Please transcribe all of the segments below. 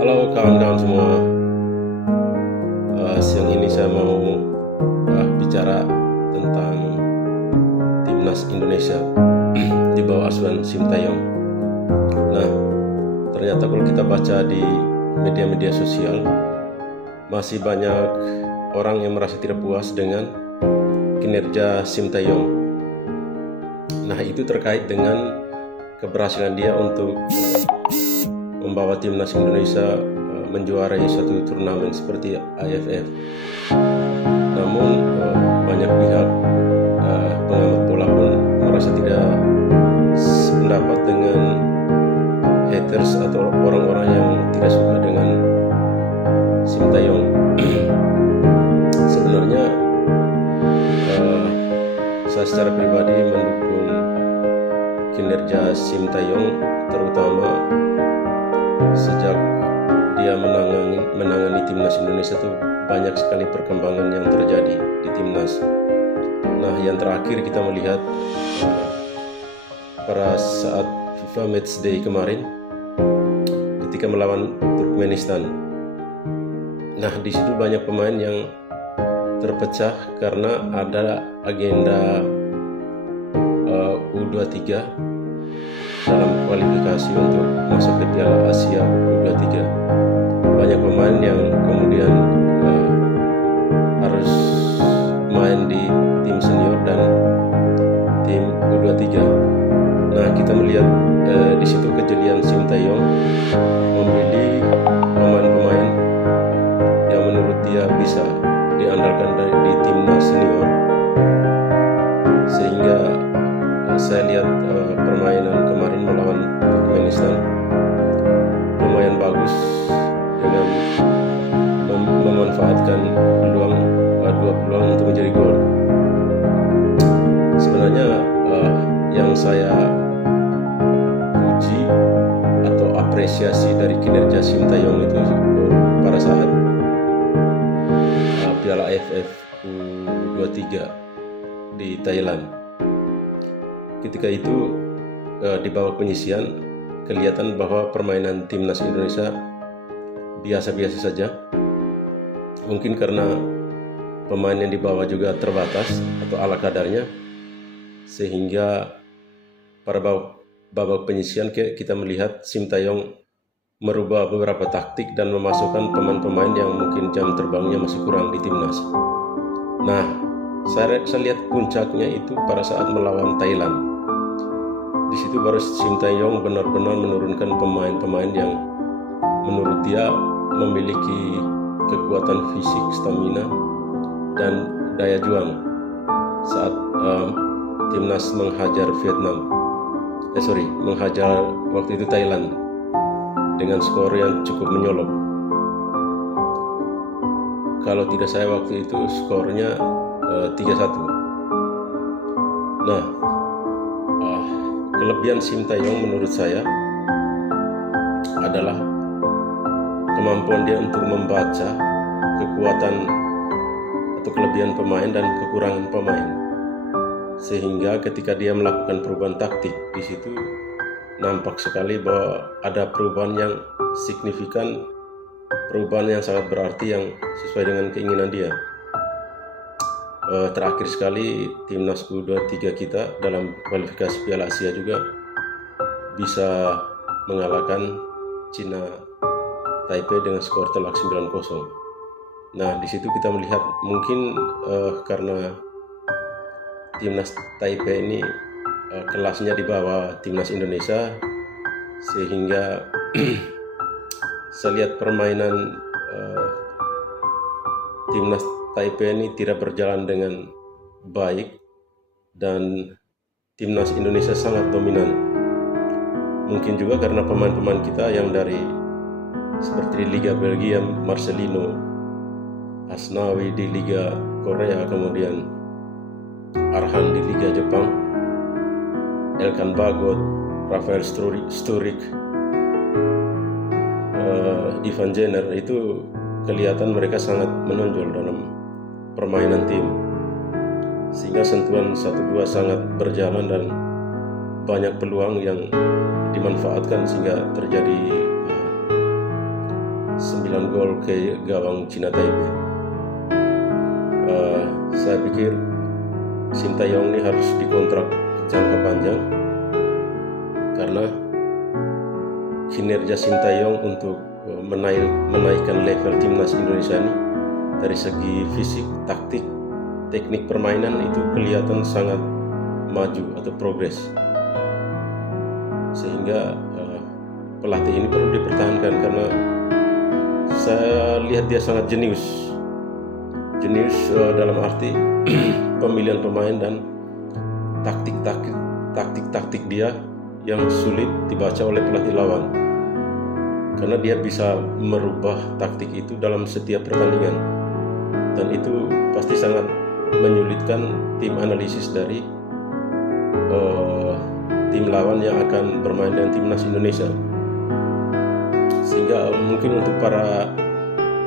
Halo kawan-kawan semua. Siang ini saya mau bicara tentang timnas Indonesia di bawah asuhan Sintayong. Nah, ternyata kalau kita baca di media-media sosial, masih banyak orang yang merasa tidak puas dengan kinerja Sintayong. Nah, itu terkait dengan keberhasilan dia untuk membawa timnas Indonesia menjuarai suatu turnamen seperti AFF. Namun banyak pihak pengamat bola pun merasa tidak sependapat dengan haters atau orang-orang yang tidak suka dengan Sintayong. Sebenarnya saya secara pribadi mendukung kinerja Sintayong, terutama sejak dia menangani timnas Indonesia tuh banyak sekali perkembangan yang terjadi di timnas. Nah, yang terakhir kita melihat pada saat FIFA Matchday kemarin ketika melawan Turkmenistan. Nah, di situ banyak pemain yang terpecah karena ada agenda U23 dalam kualifikasi untuk masuk ke Piala Asia U23. Banyak pemain yang kemudian harus main di tim senior dan tim U23. Nah, kita melihat di situ kejelian Sintayong memilih pemain-pemain yang menurut dia bisa diandalkan di timnas senior, sehingga saya lihat permainan kemarin melawan Turkmenistan lumayan bagus dengan memanfaatkan dua peluang untuk menjadi gol. Sebenarnya yang saya puji atau apresiasi dari kinerja Sintayong itu pada saat Piala AFF U23 di Thailand. Ketika itu di bawah penyisian kelihatan bahwa permainan timnas Indonesia biasa-biasa saja. Mungkin karena pemain yang dibawa juga terbatas atau ala kadarnya, sehingga pada babak penyisian kita melihat Sintayong merubah beberapa taktik dan memasukkan pemain-pemain yang mungkin jam terbangnya masih kurang di timnas. Nah, saya lihat puncaknya itu pada saat melawan Thailand. Di situ baru Sintayong benar-benar menurunkan pemain-pemain yang menurut dia memiliki kekuatan fisik, stamina, dan daya juang saat timnas menghajar menghajar waktu itu Thailand dengan skor yang cukup menyolok. Kalau tidak saya waktu itu skornya 3-1. Nah, kelebihan Sintayong menurut saya adalah kemampuan dia untuk membaca kekuatan atau kelebihan pemain dan kekurangan pemain, sehingga ketika dia melakukan perubahan taktik, di situ nampak sekali bahwa ada perubahan yang signifikan, perubahan yang sangat berarti yang sesuai dengan keinginan dia. Terakhir sekali timnas U23 kita dalam kualifikasi Piala Asia juga bisa mengalahkan Cina Taipei dengan skor telak 9-0. Nah, di situ kita melihat mungkin karena timnas Taipei ini kelasnya di bawah timnas Indonesia, sehingga saya lihat permainan timnas Taipei ini tidak berjalan dengan baik dan timnas Indonesia sangat dominan. Mungkin juga karena pemain-pemain kita yang dari seperti di Liga Belgia, Marcelino, Asnawi di Liga Korea, kemudian Arhan di Liga Jepang, Elkan Bagot, Rafael Sturridge, Ivan Jenner, itu kelihatan mereka sangat menonjol dalam permainan tim, sehingga sentuhan 1-2 sangat berjalan dan banyak peluang yang dimanfaatkan sehingga terjadi 9 gol ke gawang Cina Taipei. Saya pikir Sintayong ini harus dikontrak jangka panjang karena kinerja Sintayong untuk menaikkan level timnas Indonesia ini dari segi fisik, taktik, teknik permainan itu kelihatan sangat maju atau progres, sehingga pelatih ini perlu dipertahankan karena saya lihat dia sangat jenius dalam arti pemilihan pemain dan taktik dia yang sulit dibaca oleh pelatih lawan, karena dia bisa merubah taktik itu dalam setiap pertandingan, dan itu pasti sangat menyulitkan tim analisis dari tim lawan yang akan bermain dengan timnas Indonesia. Sehingga mungkin untuk para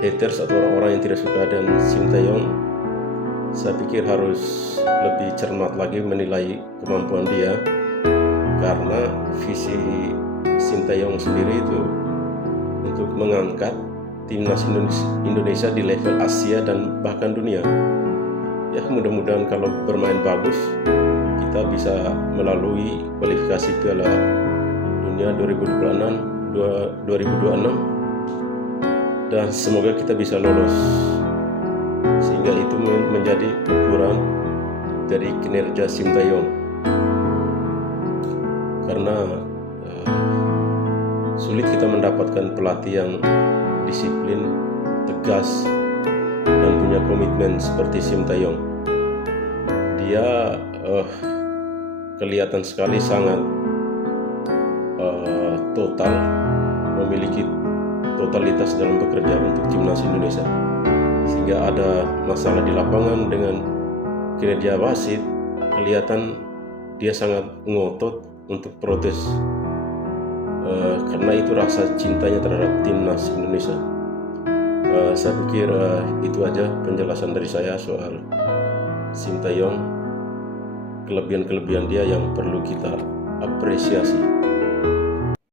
haters atau orang-orang yang tidak suka dengan Sintayong, saya pikir harus lebih cermat lagi menilai kemampuan dia, karena visi Sintayong sendiri itu untuk mengangkat timnas Indonesia di level Asia dan bahkan dunia. Ya, mudah-mudahan kalau bermain bagus kita bisa melalui kualifikasi Piala Dunia 2026 dan semoga kita bisa lolos, sehingga itu menjadi ukuran dari kinerja Sintayong. Karena sulit kita mendapatkan pelatih yang disiplin, tegas, dan punya komitmen seperti Sintayong. Dia kelihatan sekali sangat total, memiliki totalitas dalam bekerja untuk timnas Indonesia, sehingga ada masalah di lapangan dengan kinerja wasit, kelihatan dia sangat ngotot untuk protes, karena itu rasa cintanya terhadap timnas Indonesia. Saya pikir itu aja penjelasan dari saya soal Sintayong, kelebihan-kelebihan dia yang perlu kita apresiasi.